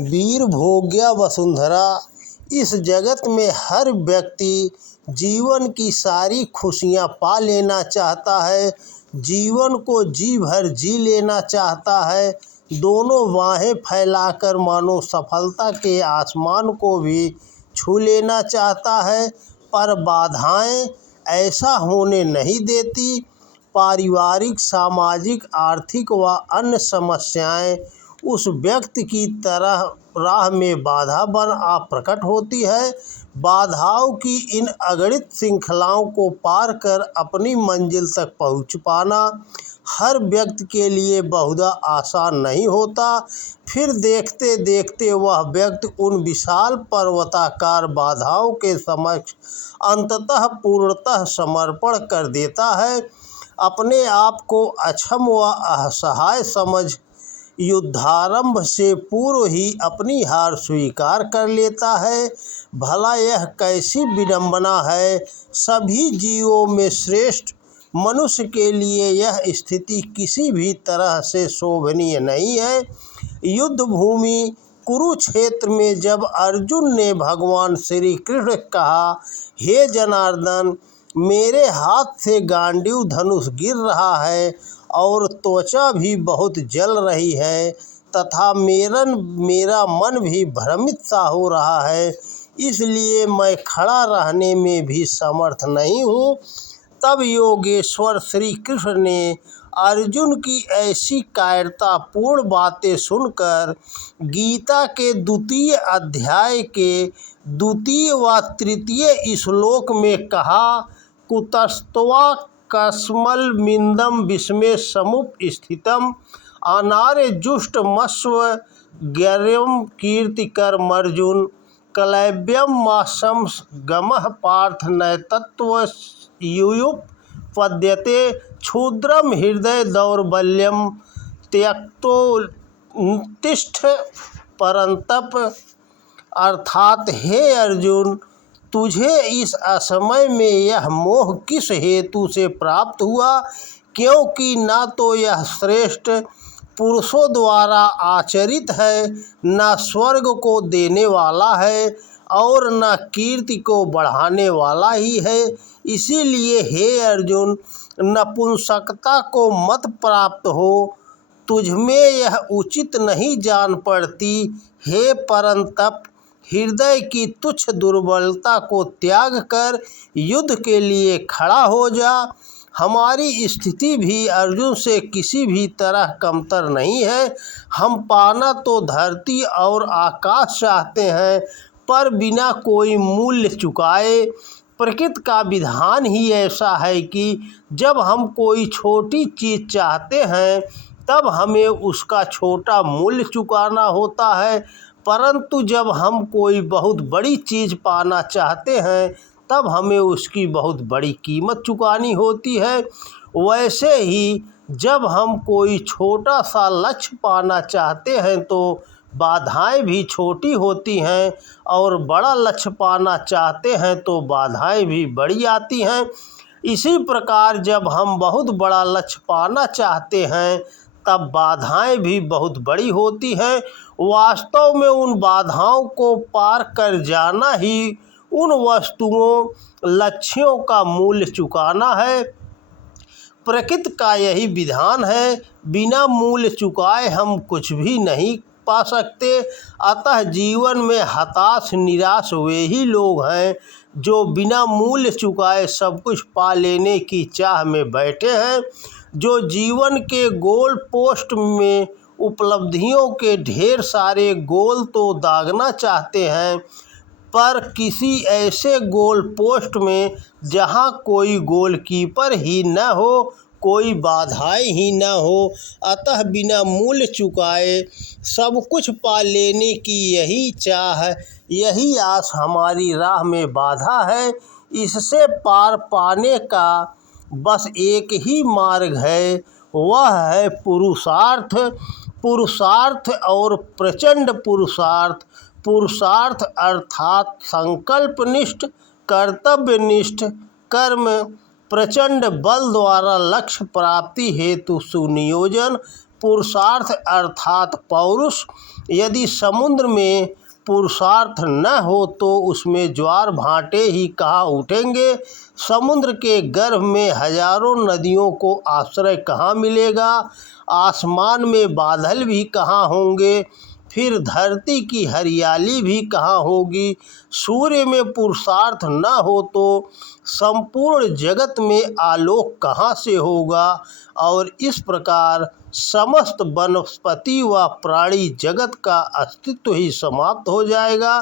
वीर भोग्या वसुंधरा। इस जगत में हर व्यक्ति जीवन की सारी खुशियाँ पा लेना चाहता है, जीवन को जी भर जी लेना चाहता है, दोनों बाहें फैलाकर मानो सफलता के आसमान को भी छू लेना चाहता है। पर बाधाएं ऐसा होने नहीं देती। पारिवारिक, सामाजिक, आर्थिक व अन्य समस्याएं उस व्यक्ति की तरह राह में बाधा बन आ प्रकट होती है। बाधाओं की इन अगणित श्रृंखलाओं को पार कर अपनी मंजिल तक पहुंच पाना हर व्यक्ति के लिए बहुधा आसान नहीं होता। फिर देखते देखते वह व्यक्ति उन विशाल पर्वताकार बाधाओं के समक्ष अंततः पूर्णतः समर्पण कर देता है। अपने आप को अक्षम व असहाय समझ युद्धारंभ से पूर्व ही अपनी हार स्वीकार कर लेता है। भला यह कैसी विडंबना है! सभी जीवों में श्रेष्ठ मनुष्य के लिए यह स्थिति किसी भी तरह से शोभनीय नहीं है। युद्ध भूमि कुरुक्षेत्र में जब अर्जुन ने भगवान श्री कृष्ण कहा, हे जनार्दन, मेरे हाथ से गांडीव धनुष गिर रहा है और त्वचा भी बहुत जल रही है तथा मेरा मन भी भ्रमित सा हो रहा है, इसलिए मैं खड़ा रहने में भी समर्थ नहीं हूँ। तब योगेश्वर श्री कृष्ण ने अर्जुन की ऐसी कायरतापूर्ण बातें सुनकर गीता के 2 अध्याय के 2 व 3 श्लोक में कहा, कुतस्त्वा कस्मलमिदं विस्मे समुपस्थितम् अनार्यजुष्टमस्व ज्ञेयं कीर्तिकरमर्जुन क्लैब्यं मासं गमः पार्थ नैतत्त्वयुपपद्यते क्षुद्रं हृदय दौर्बल्यं त्यक्तोत्तिष्ठ परंतप। अर्थात हे अर्जुन, तुझे इस असमय में यह मोह किस हेतु से प्राप्त हुआ, क्योंकि न तो यह श्रेष्ठ पुरुषों द्वारा आचरित है, न स्वर्ग को देने वाला है और न कीर्ति को बढ़ाने वाला ही है। इसीलिए हे अर्जुन, नपुंसकता को मत प्राप्त हो, तुझमें यह उचित नहीं जान पड़ती। हे परंतप, हृदय की तुच्छ दुर्बलता को त्याग कर युद्ध के लिए खड़ा हो जा। हमारी स्थिति भी अर्जुन से किसी भी तरह कमतर नहीं है। हम पाना तो धरती और आकाश चाहते हैं, पर बिना कोई मूल्य चुकाए। प्रकृति का विधान ही ऐसा है कि जब हम कोई छोटी चीज़ चाहते हैं तब हमें उसका छोटा मूल्य चुकाना होता है, परंतु जब हम कोई बहुत बड़ी चीज़ पाना चाहते हैं तब हमें उसकी बहुत बड़ी कीमत चुकानी होती है। वैसे ही जब हम कोई छोटा सा लक्ष्य पाना चाहते हैं तो बाधाएं भी छोटी होती हैं, और बड़ा लक्ष्य पाना चाहते हैं तो बाधाएं भी बड़ी आती हैं। इसी प्रकार जब हम बहुत बड़ा लक्ष्य पाना चाहते हैं तब बाधाएं भी बहुत बड़ी होती हैं। वास्तव में उन बाधाओं को पार कर जाना ही उन वस्तुओं, लक्ष्यों का मूल्य चुकाना है। प्रकृति का यही विधान है, बिना मूल्य चुकाए हम कुछ भी नहीं पा सकते। अतः जीवन में हताश निराश वे ही लोग हैं जो बिना मूल्य चुकाए सब कुछ पा लेने की चाह में बैठे हैं, जो जीवन के गोल पोस्ट में उपलब्धियों के ढेर सारे गोल तो दागना चाहते हैं, पर किसी ऐसे गोल पोस्ट में जहां कोई गोलकीपर ही न हो, कोई बाधाएं ही न हो। अतः बिना मूल्य चुकाए सब कुछ पा लेने की यही चाह, यही आस हमारी राह में बाधा है। इससे पार पाने का बस एक ही मार्ग है, वह है पुरुषार्थ। पुरुषार्थ और प्रचंड पुरुषार्थ। पुरुषार्थ अर्थात संकल्पनिष्ठ, कर्तव्यनिष्ठ कर्म, प्रचंड बल द्वारा लक्ष्य प्राप्ति हेतु सुनियोजन, पुरुषार्थ अर्थात पौरुष। यदि समुद्र में पुरुषार्थ न हो तो उसमें ज्वार भाटे ही कहाँ उठेंगे। समुद्र के गर्भ में हजारों नदियों को आश्रय कहाँ मिलेगा। आसमान में बादल भी कहाँ होंगे, फिर धरती की हरियाली भी कहाँ होगी। सूर्य में पुरुषार्थ न हो तो संपूर्ण जगत में आलोक कहाँ से होगा। और इस प्रकार समस्त वनस्पति व प्राणी जगत का अस्तित्व ही समाप्त हो जाएगा।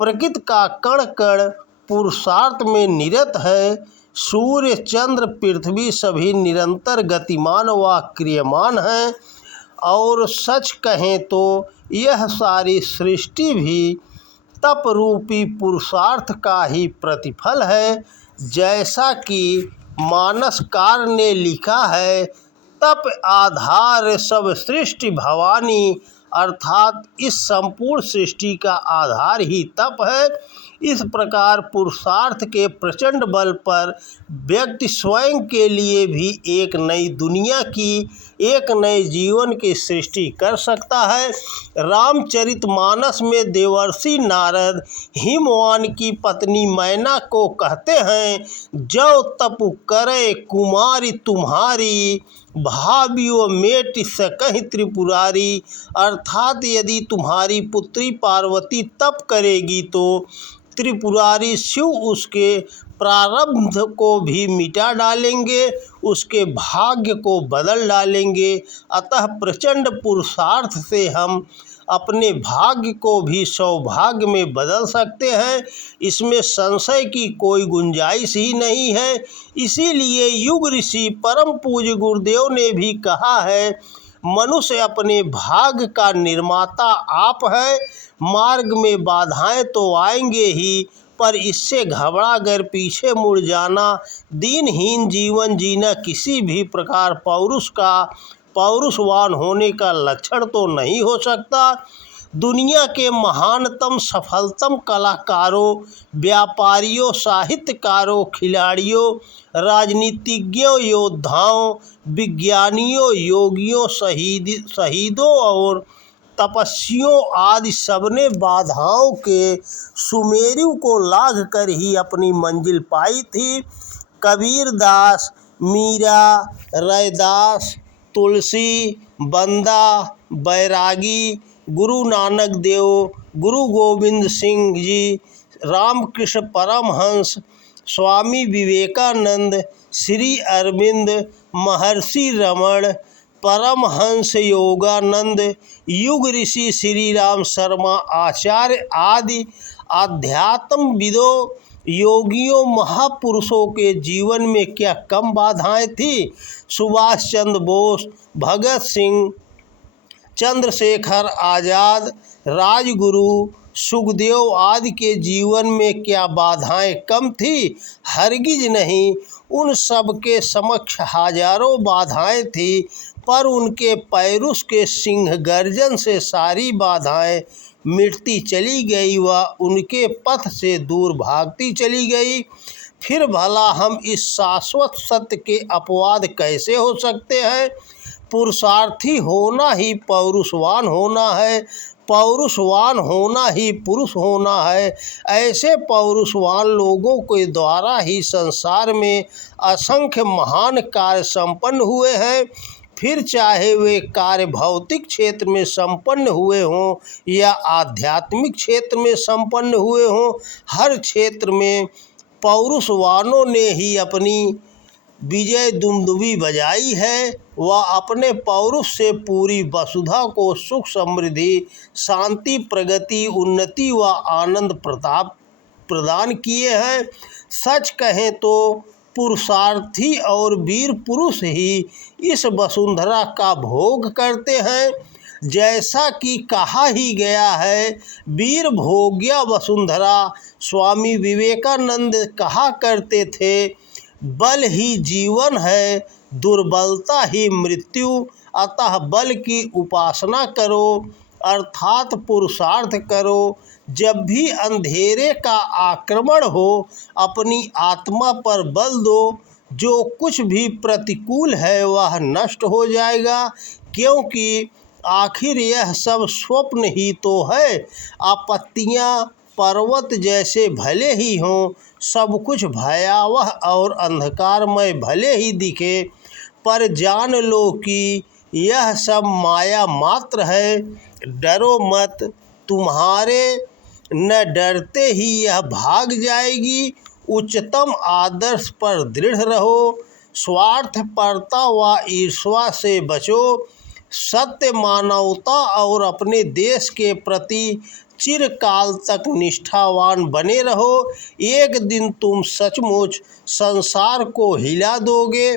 प्रकृति का कण कण पुरुषार्थ में निरत है। सूर्य, चंद्र, पृथ्वी सभी निरंतर गतिमान व क्रियमान हैं। और सच कहें तो यह सारी सृष्टि भी तप रूपी पुरुषार्थ का ही प्रतिफल है। जैसा कि मानसकार ने लिखा है, तप आधार सब सृष्टि भवानी, अर्थात इस संपूर्ण सृष्टि का आधार ही तप है। इस प्रकार पुरुषार्थ के प्रचंड बल पर व्यक्ति स्वयं के लिए भी एक नई दुनिया की, एक नए जीवन की सृष्टि कर सकता है। रामचरितमानस में देवर्षि नारद हिमवान की पत्नी मैना को कहते हैं, जो तप करे कुमारी तुम्हारी, भावियो मेट सकहि त्रिपुरारी। अर्थात यदि तुम्हारी पुत्री पार्वती तप करेगी तो त्रिपुरारी शिव उसके प्रारब्ध को भी मिटा डालेंगे, उसके भाग्य को बदल डालेंगे। अतः प्रचंड पुरुषार्थ से हम अपने भाग्य को भी सौभाग्य में बदल सकते हैं, इसमें संशय की कोई गुंजाइश ही नहीं है। इसीलिए युग ऋषि परम पूज्य गुरुदेव ने भी कहा है, मनुष्य अपने भाग्य का निर्माता आप है। मार्ग में बाधाएं तो आएंगे ही, पर इससे घबरा कर पीछे मुड़ जाना, दीनहीन जीवन जीना किसी भी प्रकार पौरुषवान होने का लक्षण तो नहीं हो सकता। दुनिया के महानतम सफलतम कलाकारों, व्यापारियों, साहित्यकारों, खिलाड़ियों, राजनीतिज्ञों, योद्धाओं, विज्ञानियों, योगियों, शहीदों और तपस्वियों आदि सबने बाधाओं के सुमेरु को लांघ कर ही अपनी मंजिल पाई थी। कबीरदास, मीरा, रैदास, तुलसी, बंदा, बैरागी, गुरु नानक देव, गुरु गोविंद सिंह जी, रामकृष्ण परमहंस, स्वामी विवेकानंद, श्री अरविंद, महर्षि रमण, परमहंस योगानंद, युग ऋषि श्री राम शर्मा आचार्य आदि आध्यात्मविदों, योगियों, महापुरुषों के जीवन में क्या कम बाधाएं थी। सुभाष चंद्र बोस, भगत सिंह, चंद्रशेखर आज़ाद, राजगुरु, सुखदेव आदि के जीवन में क्या बाधाएं कम थी। हरगिज नहीं, उन सब के समक्ष हजारों बाधाएं थी, पर उनके पैरुष के सिंह गर्जन से सारी बाधाएं मिटती चली गई व उनके पथ से दूर भागती चली गई। फिर भला हम इस शाश्वत सत्य के अपवाद कैसे हो सकते हैं। पुरुषार्थी होना ही पौरुषवान होना है, पौरुषवान होना ही पुरुष होना है। ऐसे पौरुषवान लोगों के द्वारा ही संसार में असंख्य महान कार्य संपन्न हुए हैं। फिर चाहे वे कार्य भौतिक क्षेत्र में संपन्न हुए हों या आध्यात्मिक क्षेत्र में संपन्न हुए हों, हर क्षेत्र में पौरुषवानों ने ही अपनी विजय दुमदुमी बजाई है। वह अपने पौरुष से पूरी वसुधा को सुख, समृद्धि, शांति, प्रगति, उन्नति व आनंद प्रदान किए हैं। सच कहें तो पुरुषार्थी और वीर पुरुष ही इस वसुंधरा का भोग करते हैं। जैसा कि कहा ही गया है, वीर भोग्या वसुंधरा। स्वामी विवेकानंद कहा करते थे, बल ही जीवन है, दुर्बलता ही मृत्यु। अतः बल की उपासना करो, अर्थात पुरुषार्थ करो। जब भी अंधेरे का आक्रमण हो, अपनी आत्मा पर बल दो। जो कुछ भी प्रतिकूल है वह नष्ट हो जाएगा, क्योंकि आखिर यह सब स्वप्न ही तो है। आपत्तियाँ पर्वत जैसे भले ही हों, सब कुछ भयावह और अंधकारमय भले ही दिखे, पर जान लो कि यह सब माया मात्र है। डरो मत, तुम्हारे न डरते ही यह भाग जाएगी। उच्चतम आदर्श पर दृढ़ रहो, स्वार्थपरता व ईर्ष्या से बचो, सत्य, मानवता और अपने देश के प्रति चिरकाल तक निष्ठावान बने रहो। एक दिन तुम सचमुच संसार को हिला दोगे।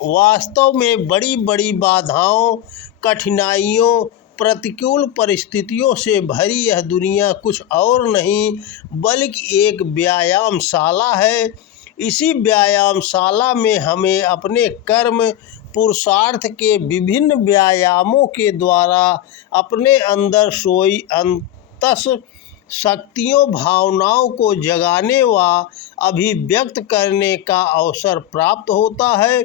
वास्तव में बड़ी बड़ी बाधाओं, कठिनाइयों, प्रतिकूल परिस्थितियों से भरी यह दुनिया कुछ और नहीं बल्कि एक व्यायामशाला है। इसी व्यायामशाला में हमें अपने कर्म पुरुषार्थ के विभिन्न व्यायामों के द्वारा अपने अंदर सोई अंतस शक्तियों, भावनाओं को जगाने व अभिव्यक्त करने का अवसर प्राप्त होता है।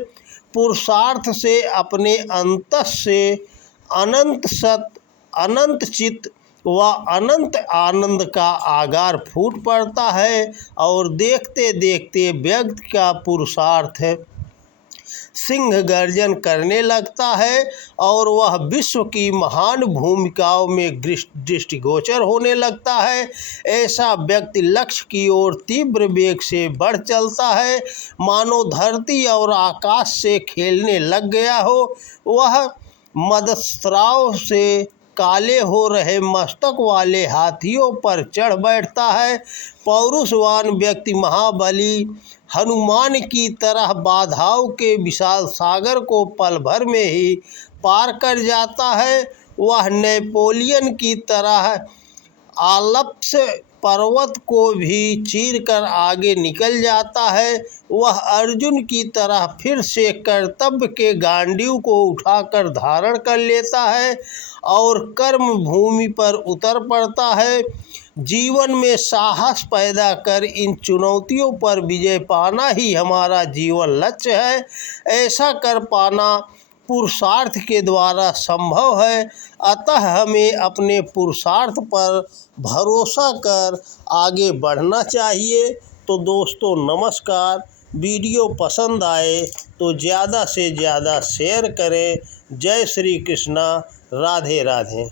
पुरुषार्थ से अपने अंतस से अनंत सत, अनंत चित्त व अनंत आनंद का आगार फूट पड़ता है और देखते देखते व्यक्ति का पुरुषार्थ सिंह गर्जन करने लगता है और वह विश्व की महान भूमिकाओं में दृष्टिगोचर होने लगता है। ऐसा व्यक्ति लक्ष्य की ओर तीव्र वेग से बढ़ चलता है, मानो धरती और आकाश से खेलने लग गया हो। वह मदस्राव से काले हो रहे मस्तक वाले हाथियों पर चढ़ बैठता है। पौरुषवान व्यक्ति महाबली हनुमान की तरह बाधाओं के विशाल सागर को पल भर में ही पार कर जाता है। वह नेपोलियन की तरह आल्प्स पर्वत को भी चीरकर आगे निकल जाता है। वह अर्जुन की तरह फिर से कर्तव्य के गांडीव को उठाकर धारण कर लेता है और कर्म भूमि पर उतर पड़ता है। जीवन में साहस पैदा कर इन चुनौतियों पर विजय पाना ही हमारा जीवन लक्ष्य है। ऐसा कर पाना पुरुषार्थ के द्वारा संभव है। अतः हमें अपने पुरुषार्थ पर भरोसा कर आगे बढ़ना चाहिए। तो दोस्तों नमस्कार, वीडियो पसंद आए तो ज़्यादा से ज़्यादा शेयर करें। जय श्री कृष्णा, राधे राधे।